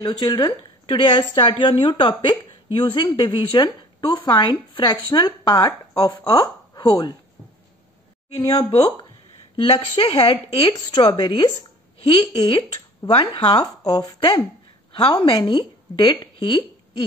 Hello children, today I'll start your new topic using division to find fractional part of a whole. In your book, Lakshay had 8 strawberries. He ate 1/2 of them. How many did he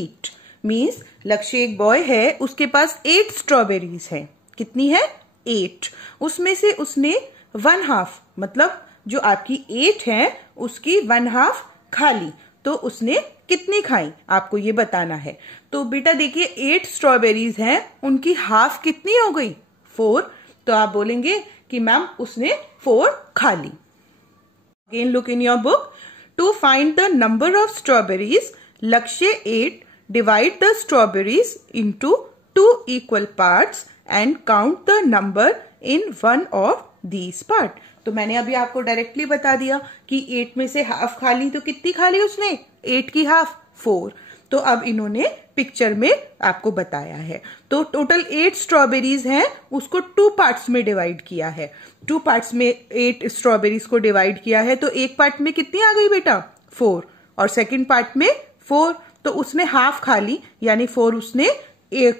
eat? Means लक्ष्य एक boy है, उसके पास 8 strawberries है. कितनी है? 8. उसमें से उसने 1/2 मतलब जो आपकी 8 है उसकी 1/2 खा ली. तो उसने कितनी खाई आपको ये बताना है. तो बेटा देखिए 8 स्ट्रॉबेरीज हैं, उनकी हाफ कितनी हो गई? 4. तो आप बोलेंगे कि मैम उसने 4 खा ली. Again look in your book. To find the number of strawberries Lakshya ate divide the strawberries into 2 equal parts and count the number in one of these part. तो मैंने अभी आपको डायरेक्टली बता दिया कि 8 में से हाफ खा ली. तो कितनी खा ली उसने? 8 की हाफ 4. तो अब इन्होंने पिक्चर में आपको बताया है. तो टोटल 8 स्ट्रॉबेरीज हैं, उसको 2 पार्ट्स में डिवाइड किया है. 2 पार्ट्स में 8 स्ट्रॉबेरीज को डिवाइड किया है. तो एक पार्ट में कितनी आ गई बेटा? 4. और सेकेंड पार्ट में 4. तो उसने हाफ खा ली, यानी 4 उसने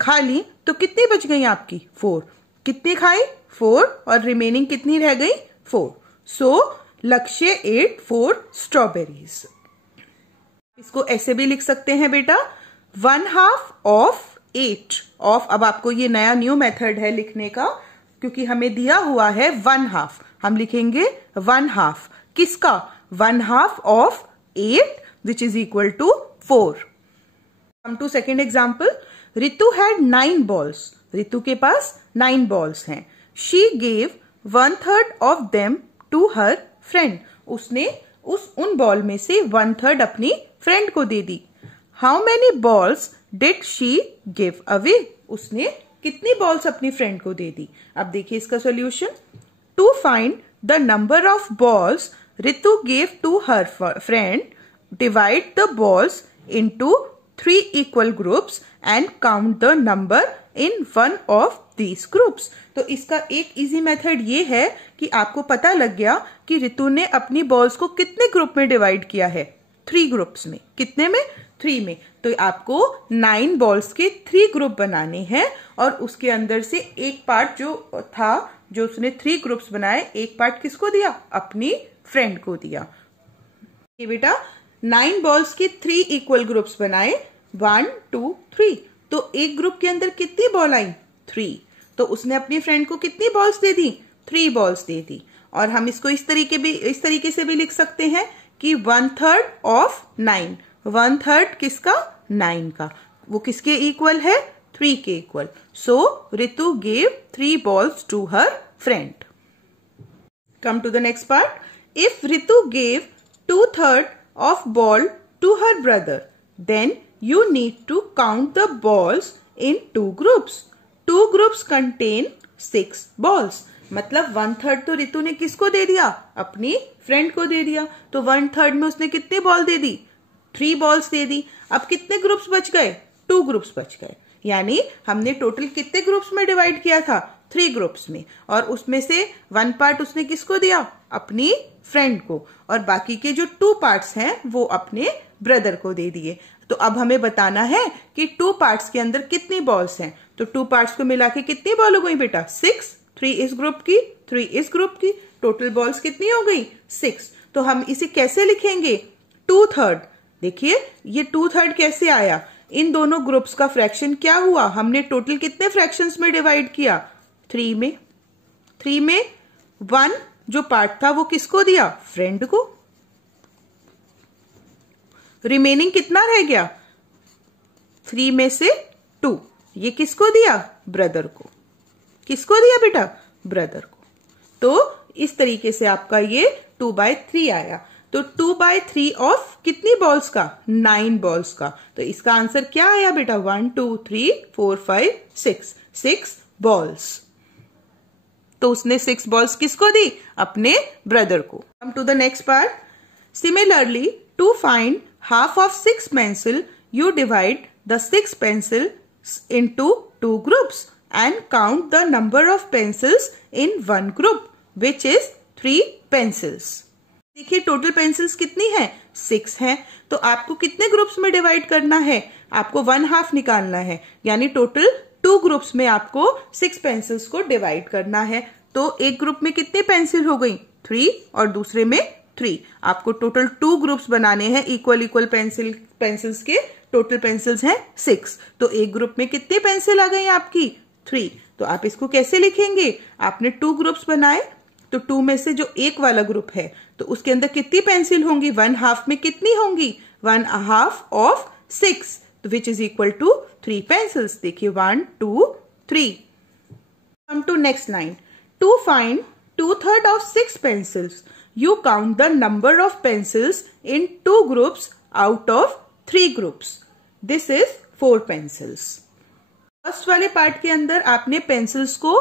खा ली. तो कितनी बच गई आपकी? 4. कितनी खाई? 4. और रिमेनिंग कितनी रह गई? 4. सो लक्ष्य ate 4 स्ट्रॉबेरीज. इसको ऐसे भी लिख सकते हैं बेटा 1/2 of 8 ऑफ. अब आपको ये नया न्यू मेथड है लिखने का, क्योंकि हमें दिया हुआ है 1/2. हम लिखेंगे 1/2 किसका? 1/2 of 8 which is equal to 4. Come to second example. Ritu had 9 balls. Ritu के पास 9 balls हैं. She gave 1/3 of them to her friend. उसने उन बॉल में से 1/3 अपनी फ्रेंड को दे दी. How many balls did she give away? उसने कितनी बॉल्स अपनी फ्रेंड को दे दी? अब देखिए इसका solution. To find the number of balls Ritu gave to her friend, divide the balls into 3 equal groups and count the number in one of these groups. तो इसका एक इजी मेथड ये है कि आपको पता लग गया कि रितु ने अपनी बॉल्स को कितने ग्रुप में डिवाइड किया है? 3 ग्रुप्स में. कितने में? 3 में. तो आपको 9 बॉल्स के 3 ग्रुप बनाने हैं और उसके अंदर से एक पार्ट जो था, जो उसने 3 ग्रुप्स बनाए, एक पार्ट किसको दिया? अपनी फ्रेंड को दिया. ये बेटा 9 बॉल्स के 3 इक्वल ग्रुप्स बनाए. 1 2 3. तो एक ग्रुप के अंदर कितनी बॉल आई? 3. तो उसने अपनी फ्रेंड को कितनी बॉल्स दे दी? 3 बॉल्स दे दी. और हम इसको इस तरीके से भी लिख सकते हैं कि 1/3 ऑफ 9. 1/3 किसका? 9 का. वो किसके इक्वल है? 3 के equal. So Ritu gave 3 balls to her friend. Come to the next part. If Ritu gave 2/3 of ball to her brother, then you need to count the balls in 2 groups. 2 groups contain 6 balls. मतलब 1/3 तो रितु ने किसको दे दिया? अपनी friend को दे दिया. तो 1/3 में उसने कितने बॉल दे दी? 3 बॉल्स दे दी. अब कितने ग्रुप्स बच गए? 2 ग्रुप्स बच गए. यानी हमने टोटल कितने ग्रुप्स में डिवाइड किया था? 3 ग्रुप्स में. और उसमें से 1 पार्ट उसने किसको दिया? अपनी फ्रेंड को. और बाकी के जो 2 पार्ट्स हैं वो अपने ब्रदर को दे दिए. तो अब हमें बताना है कि 2 पार्ट्स के अंदर कितनी बॉल्स हैं. तो 2 पार्ट्स को मिला के कितनी बॉल हो गई बेटा? 6. 3 इस ग्रुप की, 3 इस ग्रुप की. टोटल बॉल्स कितनी हो गई? 6. तो हम इसे कैसे लिखेंगे? 2/3. देखिए ये 2/3 कैसे आया? इन दोनों ग्रुप्स का फ्रैक्शन क्या हुआ? हमने टोटल कितने फ्रैक्शंस में डिवाइड किया? 3 में. 3 में 1 जो पार्ट था वो किसको दिया? फ्रेंड को. रिमेनिंग कितना रह गया? 3 में से 2. ये किसको दिया? ब्रदर को. किसको दिया बेटा? ब्रदर को. तो इस तरीके से आपका ये 2/3 आया. तो 2/3 ऑफ कितनी बॉल्स का? 9 बॉल्स का. तो इसका आंसर क्या आया बेटा? 1 2 3 4 5 6. 6 बॉल्स. तो उसने 6 बॉल्स किसको दी? अपने ब्रदर को. Come to the next part. Similarly to find half of 6 pencil, you divide the 6 pencils into 2 groups and count the number of pencils in one group, which is 3 pencils. देखिए total pencils कितनी है, 6 हैं। तो आपको कितने groups में divide करना है, आपको 1/2 निकालना है, यानी टोटल 2 ग्रुप्स में आपको 6 पेंसिल्स को डिवाइड करना है। तो एक ग्रुप में कितनी पेंसिल हो गई, 3, और दूसरे में 3। आपको टोटल 2 ग्रुप्स बनाने हैं इक्वल पेंसिल्स के, टोटल पेंसिल्स हैं 6। तो एक ग्रुप में कितनी पेंसिल आ गई आपकी, 3। तो आप इसको कैसे लिखेंगे, आपने 2 ग्रुप्स बनाए, तो 2 में से जो एक वाला ग्रुप है तो उसके अंदर कितनी पेंसिल होंगी, 1/2 में कितनी होंगी, 1/2 ऑफ 6, तो which is equal to 3 pencils. देखिए 1 2 3। Come to next line. To find 2/3 of 6 pencils you count the number of pencils in 2 groups out of 3 groups. This is 4 pencils. First वाले पार्ट के अंदर आपने पेंसिल्स को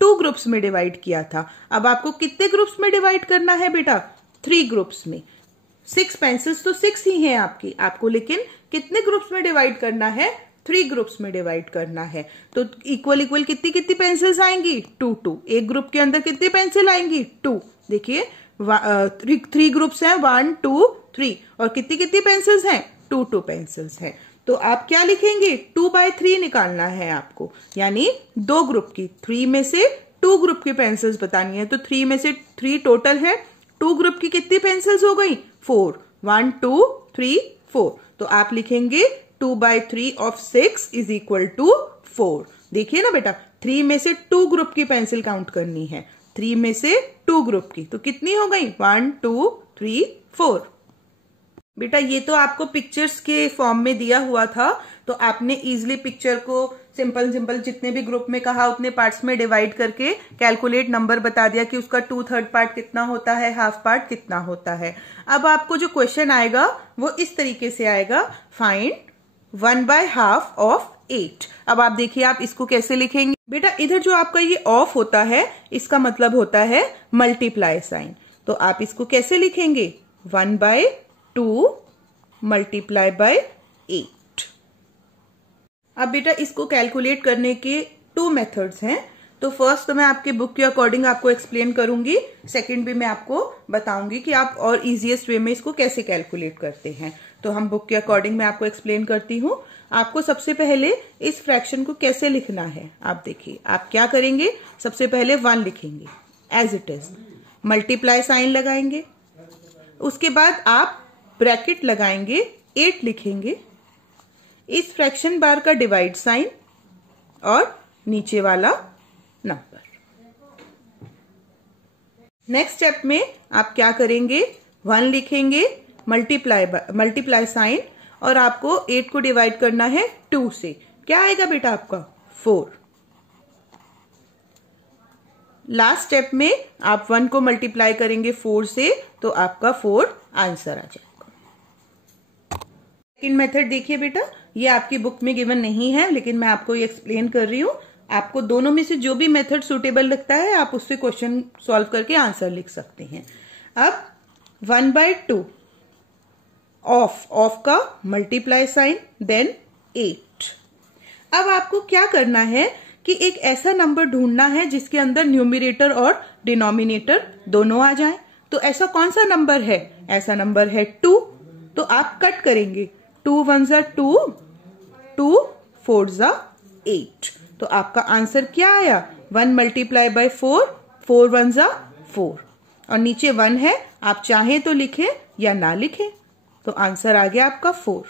2 groups में divide किया था। अब आपको कितने ग्रुप्स में डिवाइड करना है बेटा, 3 ग्रुप्स में। 6 पेंसिल्स तो 6 ही हैं आपको लेकिन कितने ग्रुप्स में डिवाइड करना है, 3 ग्रुप्स में डिवाइड करना है। तो इक्वल कितनी कितनी पेंसिल्स आएंगी, 2 2। एक ग्रुप के अंदर कितनी पेंसिल आएंगी, 2। देखिए 3 ग्रुप्स हैं, 1 2 3, और कितनी कितनी पेंसिल्स हैं, 2 2 पेंसिल्स हैं। तो आप क्या लिखेंगे, 2/3 निकालना है आपको, यानी 2 ग्रुप की, 3 में से 2 ग्रुप की पेंसिल्स बतानी है। तो 3 में से 3 टोटल है, 2 ग्रुप की कितनी पेंसिल्स हो गई, 4। 1 2 3 4। तो आप लिखेंगे 2/3 ऑफ 6 इज इक्वल टू 4। देखिए ना बेटा, 3 में से 2 ग्रुप की पेंसिल काउंट करनी है, 3 में से 2 ग्रुप की, तो कितनी हो गई, 1 2 3 4। बेटा ये तो आपको पिक्चर्स के फॉर्म में दिया हुआ था, तो आपने इजीली पिक्चर को सिंपल जितने भी ग्रुप में कहा उतने पार्ट्स में डिवाइड करके कैलकुलेट नंबर बता दिया कि उसका 2/3 पार्ट कितना होता है, हाफ पार्ट कितना होता है। अब आपको जो क्वेश्चन आएगा वो इस तरीके से आएगा, फाइंड 1/2 ऑफ 8। अब आप देखिए आप इसको कैसे लिखेंगे बेटा, इधर जो आपका ये ऑफ होता है इसका मतलब होता है मल्टीप्लाई साइन। तो आप इसको कैसे लिखेंगे, 1/2 मल्टीप्लाई बाय 8। अब बेटा इसको कैलकुलेट करने के 2 मेथड्स हैं। तो फर्स्ट तो मैं आपके बुक के अकॉर्डिंग आपको एक्सप्लेन करूंगी, सेकंड भी मैं आपको बताऊंगी कि आप और इजीएस्ट वे में इसको कैसे कैलकुलेट करते हैं। तो हम बुक के अकॉर्डिंग मैं आपको एक्सप्लेन करती हूँ। आपको सबसे पहले इस फ्रैक्शन को कैसे लिखना है, आप देखिए आप क्या करेंगे, सबसे पहले 1 लिखेंगे as it is, multiply sign लगाएंगे, उसके बाद आप ब्रैकेट लगाएंगे, 8 लिखेंगे, इस फ्रैक्शन बार का डिवाइड साइन और नीचे वाला नंबर। नेक्स्ट स्टेप में आप क्या करेंगे, 1 लिखेंगे, मल्टीप्लाई साइन, और आपको 8 को डिवाइड करना है 2 से। क्या आएगा बेटा आपका, 4। लास्ट स्टेप में आप 1 को मल्टीप्लाई करेंगे 4 से, तो आपका 4 आंसर आ जाएगा। सेकंड मेथड देखिए बेटा, ये आपकी बुक में गिवन नहीं है लेकिन मैं आपको ये एक्सप्लेन कर रही हूं। आपको दोनों में से जो भी मेथड सुटेबल लगता है आप उससे क्वेश्चन सॉल्व करके आंसर लिख सकते हैं। अब 1/2 ऑफ का मल्टीप्लाई साइन देन 8। अब आपको क्या करना है कि एक ऐसा नंबर ढूंढना है जिसके अंदर न्यूमरेटर और डिनोमिनेटर दोनों आ जाएं। तो ऐसा कौन सा नंबर है, ऐसा नंबर है 2। तो आप कट करेंगे, 2 1 2, 2 4 8। तो आपका आंसर क्या आया, 1 मल्टीप्लाई बाय 4, 4 1 4, और नीचे 1 है, आप चाहें तो लिखें या ना लिखें, तो आंसर आ गया आपका 4।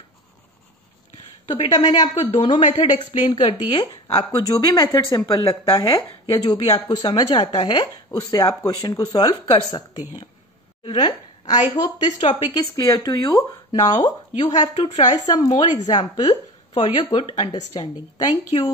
तो बेटा मैंने आपको दोनों मेथड एक्सप्लेन कर दिए, आपको जो भी मेथड सिंपल लगता है या जो भी आपको समझ आता है उससे आप क्वेश्चन को सॉल्व कर सकते हैं। Children, I hope this topic is clear to you. Now you have to try some more example for your good understanding. Thank you.